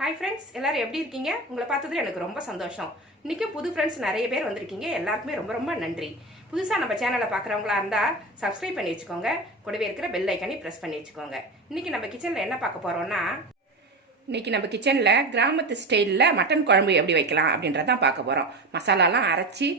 Hi friends எல்லாரும் எப்படி இருக்கீங்க? உங்களை பார்த்தது எனக்கு ரொம்ப சந்தோஷம். இன்னைக்கு புது ஃப்ரெண்ட்ஸ் நிறைய பேர் வந்திருக்கீங்க. எல்லாருக்குமே ரொம்ப ரொம்ப நன்றி. புதுசாக நம்ம சேனலை பார்க்குறவங்களா இருந்தால் சப்ஸ்கிரைப் பண்ணி வச்சுக்கோங்க. கூடவே இருக்கிற பெல் ஐக்கானி ப்ரெஸ் பண்ணி வச்சுக்கோங்க. இன்றைக்கி நம்ம கிச்சனில் என்ன பார்க்க போகிறோம்னா இன்னைக்கு நம்ம கிச்சனில் கிராமத்து ஸ்டைலில் மட்டன் குழம்பு எப்படி வைக்கலாம் அப்படின்றதான் பார்க்க போகிறோம் மசாலாலாம் அரைச்சி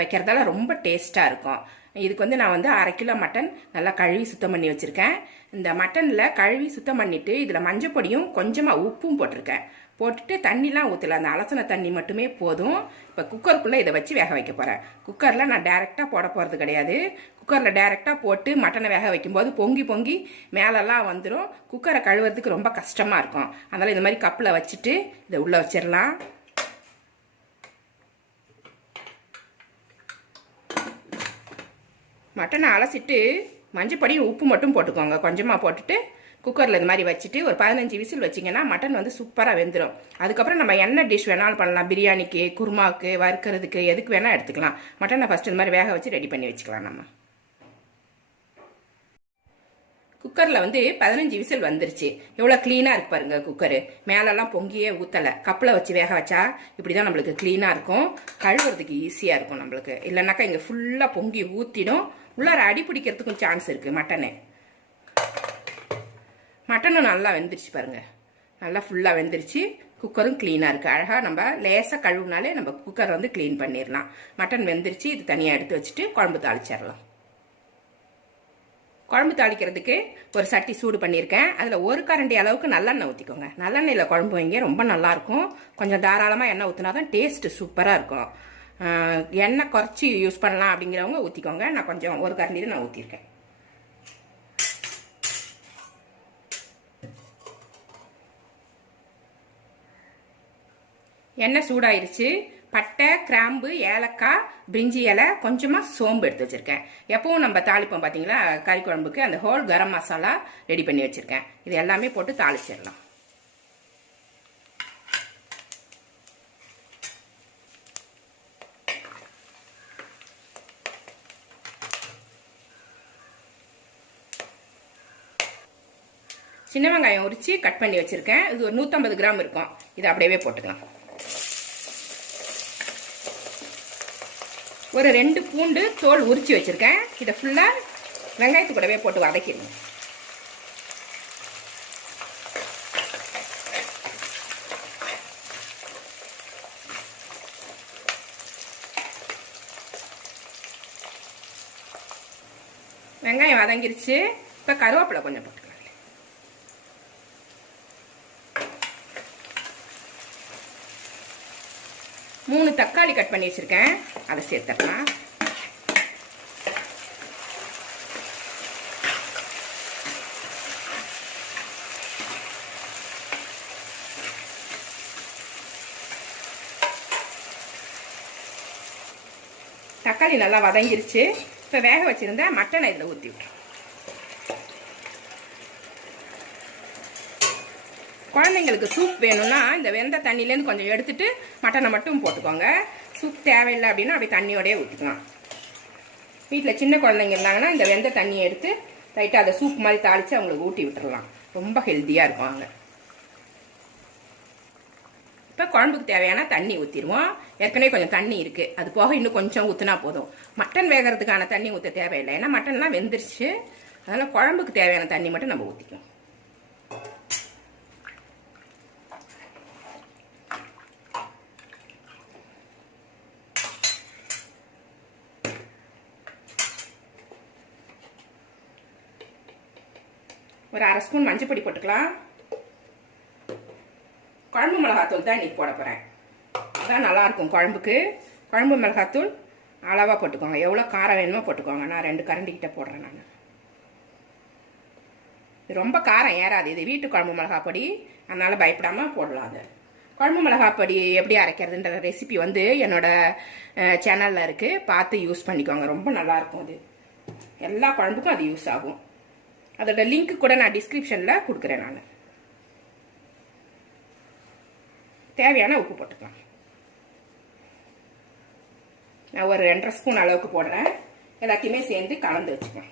வைக்கிறதால ரொம்ப டேஸ்ட்டாக இருக்கும். இதுக்கு வந்து நான் வந்து அரை கிலோ மட்டன் நல்லா கழுவி சுத்தம் பண்ணி வச்சுருக்கேன். இந்த மட்டனில் கழுவி சுத்தம் பண்ணிவிட்டு இதில் மஞ்சள் பொடியும் கொஞ்சமாக உப்பும் போட்டிருக்கேன். போட்டுட்டு தண்ணிலாம் ஊற்றல அந்த அலசன தண்ணி மட்டுமே போதும். இப்போ குக்கருக்குள்ளே இதை வச்சு வேக வைக்க போகிறேன் குக்கரில் நான் டேரெக்டாக போட போகிறது கிடையாது. குக்கரில் டேரெக்டாக போட்டு மட்டனை வேக வைக்கும்போது பொங்கி பொங்கி மேலெல்லாம் வந்துடும் குக்கரை கழுவுறதுக்கு ரொம்ப கஷ்டமாக இருக்கும். அதனால் இந்த மாதிரி கப்பில் வச்சுட்டு இதை உள்ளே வச்சிடலாம் மட்டனை அலசிட்டு மஞ்சப்பொடியும் உப்பு மட்டும் போட்டுக்கோங்க. கொஞ்சமாக போட்டுட்டு குக்கரில் இந்த மாதிரி வச்சுட்டு ஒரு பதினஞ்சு விசில் வச்சிங்கன்னா மட்டன் வந்து சூப்பராக வெந்துடும் அதுக்கப்புறம் நம்ம என்ன டிஷ் வேணாலும் பண்ணலாம். பிரியாணிக்கு குருமாவுக்கு வறுக்கிறதுக்கு எதுக்கு வேணால் எடுத்துக்கலாம். மட்டனை ஃபஸ்ட்டு இந்த மாதிரி வேக வச்சு ரெடி பண்ணி வச்சுக்கலாம் நம்ம. குக்கரில் வந்து பதினஞ்சு விசில் வந்துருச்சு. எவ்வளோ க்ளீனாக இருக்கு பாருங்க குக்கரு. மேலெல்லாம் பொங்கியே ஊற்றலை கப்பில் வச்சு வேக வச்சா இப்படி தான் நம்மளுக்கு க்ளீனாக இருக்கும். கழுவுறதுக்கு ஈஸியாக இருக்கும் நம்மளுக்கு. இல்லைனாக்கா இங்கே ஃபுல்லாக பொங்கி ஊற்றிடும் உள்ளார அடி பிடிக்கிறதுக்கும் சான்ஸ் இருக்குது மட்டனு. மட்டனும் நல்லா வெந்துருச்சு பாருங்க. நல்லா ஃபுல்லாக வெந்துருச்சு. குக்கரும் க்ளீனாக இருக்குது அழகாக நம்ம லேசாக கழுவுனாலே நம்ம குக்கரை வந்து க்ளீன் பண்ணிடலாம். மட்டன் வெந்துருச்சு. இது தனியாக எடுத்து வச்சுட்டு குழம்பு தாளிச்சிடலாம். குழம்பு தாளிக்கிறதுக்கு ஒரு சட்டி சூடு பண்ணியிருக்கேன். அதில் ஒரு கரண்டி அளவுக்கு நல்லெண்ணெய் ஊற்றிக்கோங்க நல்லெண்ணெயில் குழம்பு வைங்க ரொம்ப நல்லாயிருக்கும். கொஞ்சம் தாராளமாக எண்ணெய் ஊற்றினா தான் டேஸ்ட்டு சூப்பராக இருக்கும். எண்ணெய் குறைச்சி யூஸ் பண்ணலாம் அப்படிங்கிறவங்க ஊற்றிக்கோங்க நான் கொஞ்சம் ஒரு கரண்டி நான் ஊற்றிருக்கேன் எண்ணெய் சூடாயிருச்சு. பட்டை கிராம்பு ஏலக்காய் பிரிஞ்சி இலை கொஞ்சமாக சோம்பு எடுத்து வச்சுருக்கேன். எப்பவும் நம்ம தாளிப்போம் பார்த்தீங்களா கறி குழம்புக்கு அந்த ஹோல் கரம் மசாலா ரெடி பண்ணி வச்சுருக்கேன். இது எல்லாமே போட்டு தாளிச்சிடலாம். சின்ன வெங்காயம் உரித்து கட் பண்ணி வச்சுருக்கேன். இது ஒரு நூற்றம்பது கிராம் இருக்கும். இது அப்படியே போட்டுக்கலாம். ஒரு ரெண்டு பூண்டு தோல் உரிச்சு வச்சிருக்கேன். இதை ஃபுல்லாக வெங்காயத்து கூடவே போட்டு வதக்கிடுங்க வெங்காயம் வதங்கிருச்சு. இப்போ கருவேப்பிலை கொஞ்சம் போட்டுக்கலாம். மூணு தக்காளி கட் பண்ணி வச்சிருக்கேன். அதை சேர்த்துடலாம். தக்காளி நல்லா வதங்கிருச்சு. இப்போ வேக வச்சுருந்தா மட்டனை இதில் ஊற்றி விட்றோம் குழந்தைங்களுக்கு சூப் வேணும்னா இந்த வெந்த தண்ணியிலேருந்து கொஞ்சம் எடுத்துட்டு மட்டனை மட்டும் போட்டுக்கோங்க. சூப் தேவையில்லை அப்படின்னா அப்படியே தண்ணியோடய ஊற்றிக்கலாம் வீட்டில் சின்ன குழந்தைங்க இருந்தாங்கன்னா இந்த வெந்த தண்ணியை எடுத்து லைட்டாக அதை சூப் மாதிரி தாளித்து அவங்களுக்கு ஊட்டி விட்டுடலாம் ரொம்ப ஹெல்த்தியாக இருக்கும் அவங்க இப்போ குழம்புக்கு தேவையான தண்ணி ஊற்றிடுவோம் ஏற்கனவே கொஞ்சம் தண்ணி இருக்குது அது போக இன்னும் கொஞ்சம் ஊற்றினா போதும். மட்டன் வேகிறதுக்கான தண்ணி ஊற்ற தேவையில்லை. ஏன்னா மட்டன்லாம் வெந்துருச்சு. அதனால் குழம்புக்கு தேவையான தண்ணி மட்டும் நம்ம ஊற்றிக்கணும் ஒரு அரை ஸ்பூன் மஞ்சள் பொடி போட்டுக்கலாம். குழம்பு மிளகாத்தூள் தான் இன்னைக்கு போட போகிறேன் அதான் நல்லாயிருக்கும் குழம்புக்கு. குழம்பு மிளகாத்தூள் அளவாக போட்டுக்கோங்க. எவ்வளோ காரம் வேணுமோ போட்டுக்கோங்க. நான் ரெண்டு கரண்டிக்கிட்ட போடுறேன் நான். இது ரொம்ப காரம் ஏறாது. இது வீட்டு குழம்பு மிளகா பொடி. அதனால் பயப்படாமல் போடலாம் அது. குழம்பு மிளகா பொடி எப்படி அரைக்கிறதுன்ற ரெசிபி வந்து என்னோட சேனலில் இருக்குது பார்த்து யூஸ் பண்ணிக்கோங்க. ரொம்ப நல்லாயிருக்கும் அது. எல்லா குழம்புக்கும் அது யூஸ் ஆகும். அதோட லிங்க் கூட நான் டிஸ்கிரிப்ஷனில் கொடுக்குறேன் நான். தேவையான உப்பு போட்டுக்கலாம். நான் ஒரு ரெண்டரை ஸ்பூன் அளவுக்கு போடுறேன். எல்லாத்தையுமே சேர்ந்து கலந்து வச்சுக்கலாம்.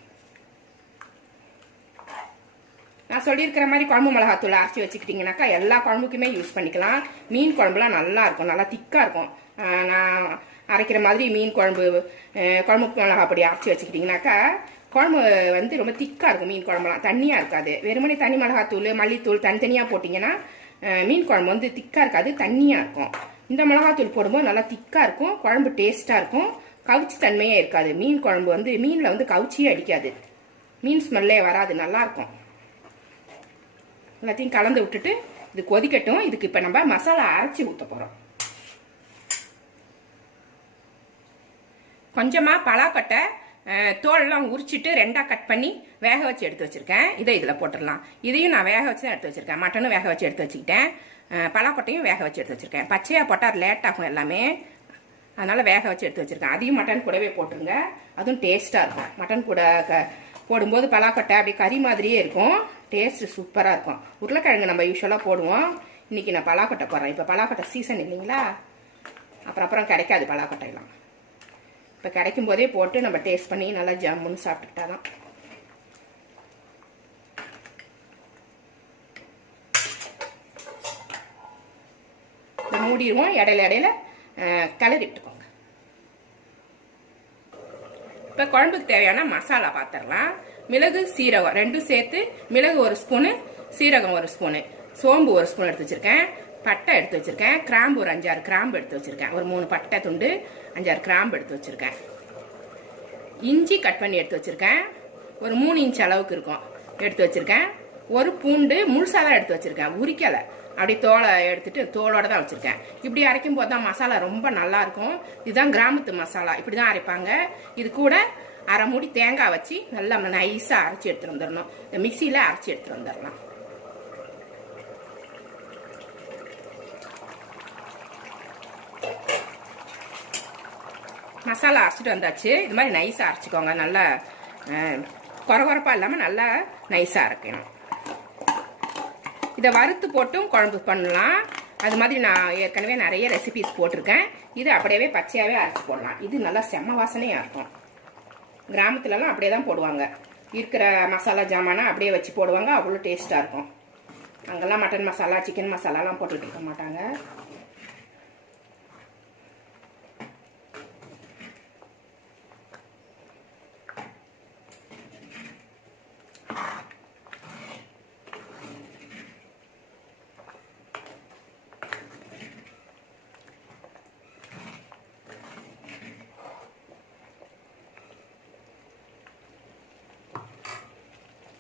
நான் சொல்லியிருக்கிற மாதிரி குழம்பு மிளகாத்தூள் அரைச்சி வச்சுக்கிட்டிங்கனாக்கா எல்லா குழம்புக்குமே யூஸ் பண்ணிக்கலாம். மீன் குழம்புலாம் நல்லா இருக்கும் நல்லா திக்காக இருக்கும். நான் அரைக்கிற மாதிரி மீன் குழம்பு குழம்பு மிளகா அப்படி அரைச்சி வச்சுக்கிட்டிங்கனாக்கா குழம்பு வந்து ரொம்ப திக்காக இருக்கும் மீன் குழம்புலாம். தண்ணியாக இருக்காது. வெறுமனே தனி மிளகாத்தூள் மல்லித்தூள் தனித்தனியாக போட்டிங்கன்னா மீன் குழம்பு வந்து திக்காக இருக்காது தண்ணியாக இருக்கும். இந்த மிளகாத்தூள் போடும்போது நல்லா திக்காக இருக்கும் குழம்பு டேஸ்ட்டாக இருக்கும். கவுச்சி தன்மையே இருக்காது. மீன் குழம்பு வந்து மீனில் வந்து கவுச்சியே அடிக்காது. மீன் ஸ்மெல்லே வராது நல்லாயிருக்கும் எல்லாத்தையும் கலந்து விட்டுட்டு இது கொதிக்கட்டும். இதுக்கு இப்போ நம்ம மசாலா அரைச்சி ஊற்ற போகிறோம் கொஞ்சமாக பலாக்கொட்டை தோலெல்லாம் உரிச்சிட்டு ரெண்டாக கட் பண்ணி வேக வச்சு எடுத்து வச்சுருக்கேன். இதை இதில் போட்டுடலாம். இதையும் நான் வேக வச்சு தான் எடுத்து வச்சுருக்கேன். மட்டனும் வேக வச்சு எடுத்து வச்சுக்கிட்டேன். பலாக்கொட்டையும் வேக வச்சு எடுத்து வச்சுருக்கேன். பச்சையாக போட்டால் லேட்டாகும் எல்லாமே. அதனால் வேக வச்சு எடுத்து வச்சுருக்கேன். அதையும் மட்டன் கூடவே போட்டுருங்க. அதுவும் டேஸ்ட்டாக இருக்கும். மட்டன் கூட க போடும்போது பலாக்கொட்டை அப்படியே கறி மாதிரியே இருக்கும். டேஸ்ட்டு சூப்பராக இருக்கும். உருளைக்கிழங்கு நம்ம யூஸ்வலாக போடுவோம். இன்றைக்கி நான் பலாக்கொட்டை போடுறேன். இப்போ பலாக்கொட்டை சீசன் இல்லைங்களா? அப்புறம் அப்புறம் கிடைக்காது பலாக்கொட்டையெல்லாம். இப்போ கிடைக்கும் போதே போட்டு நம்ம டேஸ்ட் பண்ணி நல்லா ஜம்முன்னு சாப்பிட்டுக்கிட்டா தான் மூடிடுவோம். இடையில இடையில கலரி விட்டுக்கோங்க. இப்போ குழம்புக்கு தேவையான மசாலா பார்த்துடலாம் மிளகு சீரகம் ரெண்டும் சேர்த்து மிளகு ஒரு ஸ்பூனு சீரகம் ஒரு ஸ்பூனு சோம்பு ஒரு ஸ்பூன் எடுத்து வச்சிருக்கேன். பட்டை எடுத்து வச்சிருக்கேன். கிராம்பு ஒரு அஞ்சாறு கிராம்பு எடுத்து வச்சிருக்கேன். ஒரு மூணு பட்டை துண்டு அஞ்சாறு கிராம்பு எடுத்து வச்சுருக்கேன். இஞ்சி கட் பண்ணி எடுத்து வச்சுருக்கேன். ஒரு மூணு இன்ச் அளவுக்கு இருக்கும். எடுத்து வச்சுருக்கேன். ஒரு பூண்டு முழுசாக தான் எடுத்து வச்சுருக்கேன். உரிக்கலை. அப்படி தோலை எடுத்துட்டு தோலோடு தான் வச்சுருக்கேன். இப்படி அரைக்கும் போது தான் மசாலா ரொம்ப நல்லாயிருக்கும் இதுதான் கிராமத்து மசாலா. இப்படி தான் அரைப்பாங்க. இது கூட அரை மூடி தேங்காய் வச்சு நல்லா நைஸாக அரைச்சி எடுத்துகிட்டு வந்துடணும் இந்த மிக்சியில் அரைச்சி எடுத்துகிட்டு வந்துடலாம் மசாலா அரைச்சிட்டு வந்தாச்சு. இது மாதிரி நைஸாக அரைச்சிக்கோங்க. நல்லா குறகுறப்பாக இல்லாமல் நல்லா நைஸாக அரைக்கணும். இதை வறுத்து போட்டும் குழம்பு பண்ணலாம். அது மாதிரி நான் ஏற்கனவே நிறைய ரெசிபிஸ் போட்டிருக்கேன். இது அப்படியே பச்சையாகவே அரைச்சி போடலாம். இது நல்லா செம்ம வாசனையாக இருக்கும். கிராமத்துலலாம் அப்படியே தான் போடுவாங்க. இருக்கிற மசாலா ஜாமானை அப்படியே வச்சு போடுவாங்க. அவ்வளோ டேஸ்ட்டாக இருக்கும். அங்கெல்லாம் மட்டன் மசாலா சிக்கன் மசாலாலாம் போட்டுட்டு இருக்க மாட்டாங்க.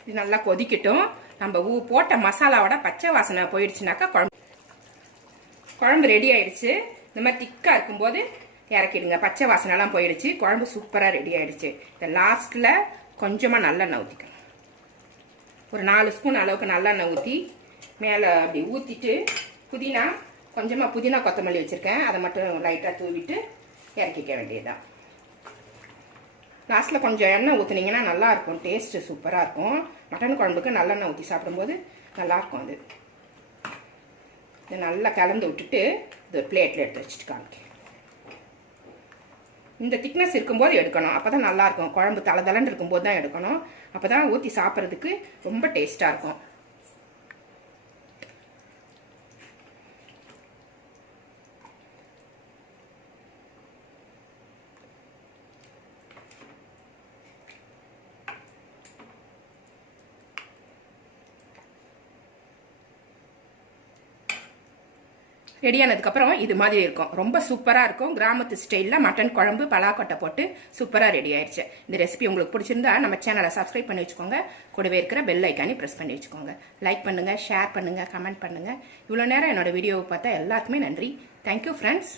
இது நல்லா கொதிக்கட்டும். நம்ம ஊ போட்ட மசாலாவோட பச்சை வாசனை போயிடுச்சுனாக்கா குழம்பு குழம்பு ரெடி ஆயிடுச்சு. இந்த மாதிரி திக்காக இருக்கும்போது இறக்கிடுங்க. பச்சை வாசனைலாம் போயிடுச்சு. குழம்பு சூப்பராக ரெடி ஆயிடுச்சு. இந்த லாஸ்ட்டில் கொஞ்சமாக நல்லெண்ணெய் ஊற்றிக்கணும் ஒரு நாலு ஸ்பூன் அளவுக்கு நல்லெண்ணெய் ஊற்றி மேலே அப்படி ஊற்றிட்டு புதினா கொஞ்சமாக புதினா கொத்தமல்லி வச்சுருக்கேன். அதை மட்டும் லைட்டாக தூவிட்டு இறக்கிக்க வேண்டியதுதான். லாஸ்ட்டில் கொஞ்சம் எண்ணெய் ஊற்றுனீங்கன்னா நல்லாயிருக்கும். டேஸ்ட்டு சூப்பராக இருக்கும் மட்டன் குழம்புக்கு நல்லெண்ணெய் ஊற்றி சாப்பிடும்போது நல்லாயிருக்கும் அது. இதை நல்லா கலந்து விட்டுட்டு இது பிளேட்டில் எடுத்து வச்சுட்டு காமிக்க இந்த திக்னஸ் இருக்கும்போது எடுக்கணும். அப்போ தான் நல்லாயிருக்கும். குழம்பு தலை தலைன்னு இருக்கும்போது தான் எடுக்கணும். அப்போ தான் ஊற்றி சாப்பிட்றதுக்கு ரொம்ப டேஸ்ட்டாக இருக்கும். ரெடி ஆனதுக்கப்புறம் இது மாதிரி இருக்கும். ரொம்ப சூப்பராக இருக்கும். கிராமத்து ஸ்டைலில் மட்டன் குழம்பு பலாக்கொட்டை போட்டு சூப்பராக ரெடி ஆயிடுச்சு இந்த ரெசிபி உங்களுக்கு பிடிச்சிருந்தா நம்ம சேனலை சப்ஸ்கிரைப் பண்ணி வச்சுக்கோங்க. கூடவே இருக்கிற பெல் ஐக்கானி ப்ரெஸ் பண்ணி வச்சுக்கோங்க. லைக் பண்ணுங்கள் ஷேர் பண்ணுங்கள் கமெண்ட் பண்ணுங்கள் இவ்வளோ நேரம் என்னோட வீடியோவை பார்த்தா எல்லாத்துக்குமே நன்றி. Thank you friends